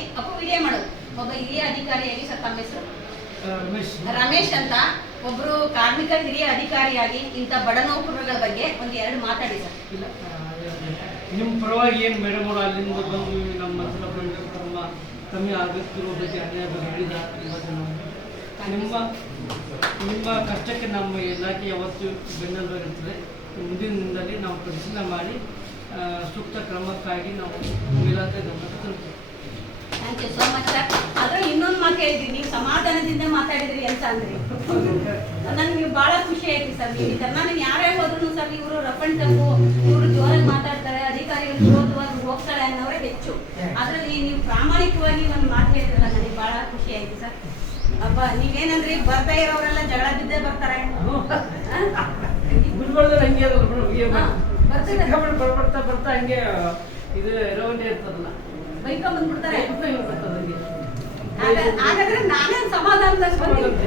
ಅಧಿಕಾರಿಯಾಗಿ ಅಪ್ಪು ವಿಡಿಯೋ ಮಾಡೋದು ಒಬ್ಬ ಹಿರಿಯ ಅಧಿಕಾರಿಯಾಗಿ ಸರ್ ತಮ್ಮ ಹೆಸರು ರಮೇಶ್ ಅಂತ ಒಬ್ರು ಕಾರ್ಮಿಕ ಹಿರಿಯ ಅಧಿಕಾರಿಯಾಗಿ ಇಂಥ ಬಡ ನೌಕರರ ಬಗ್ಗೆ ಒಂದು ಎರಡು ಮಾತಾಡಿ ಸರ್. ಇಲ್ಲ ನಿಮ್ಮ ಪರವಾಗಿ ಏನು ಮೇಡಮ್ ಅವರು ಅಲ್ಲಿಂದ ಬಂದು ನಮ್ಮ ಮಸಲ ತಮ್ಮ ಕಮ್ಮಿ ಆಗುತ್ತಿರೋ ಬಗ್ಗೆ ಅನ್ಯಾಯ ಬಗ್ಗೆ ಹೇಳಿದ ಇವತ್ತು ನಿಮ್ಮ ಕಷ್ಟಕ್ಕೆ ನಮ್ಮ ಇಲಾಖೆ ಯಾವತ್ತು ಬೆನ್ನೆಲುಬು ಇರುತ್ತದೆ. ಮುಂದಿನ ದಿನದಲ್ಲಿ ನಾವು ಪರಿಶೀಲನೆ ಮಾಡಿ ಸೂಕ್ತ ಕ್ರಮಕ್ಕಾಗಿ ನಾವು ಇಲಾಖೆ ಗಮನಕ್ಕೆ ತರುತ್ತೇವೆ. Thank you so much sir. ಆದ್ರೆ ಇನ್ನೊಂದು ಮಾತು ಹೇಳಿದ್ರಿ, ನೀವು ಸಮಾಧಾನದಿಂದ ಮಾತಾಡಿದ್ರಿ ಅಂತ ಅಂದ್ರಿ. ನನ್ಗೆ ಬಹಳ ಖುಷಿ ಆಯ್ತು ಸರ್. ನೀವು ನಾನು ಯಾರೇ ಹೋದ್ರು ಸರ್ ಇವರು ರಫ್ ಅಂಡ್ ಟಫ್, ಇವರು ಜೋರಾಗಿ ಮಾತಾಡ್ತಾರೆ, ಅಧಿಕಾರಿಗಳು ವಿರೋಧವಾಗಿ ಹೋಗ್ತಾರೆ ಅನ್ನೋರೇ ಹೆಚ್ಚು. ಅದ್ರಲ್ಲಿ ನೀವು ಪ್ರಾಮಾಣಿಕವಾಗಿ ಒಂದು ಮಾತು ಹೇಳಿದ್ರಲ್ಲ, ನನಗೆ ಬಹಳ ಖುಷಿ ಆಯ್ತು ಸರ್. ಅಪ್ಪ ನೀವೇನಂದ್ರಿ, ಬರ್ತಾ ಇರೋರೆಲ್ಲ ಜಗಳ ಬಿದ್ದೇ ಬರ್ತಾರೆ. ಬರ್ತಾ ಹಂಗೆ ಇದು ರೌಂಡ್ ಇರ್ತದಲ್ಲ, ಬೈಕ ಬಂದ್ಬಿಡ್ತಾರೆ. ಹಾಗಾದ್ರೆ ನಾನೇ ಸಮಾಧಾನದಲ್ಲಿ ಬಂದಿದ್ದೆ.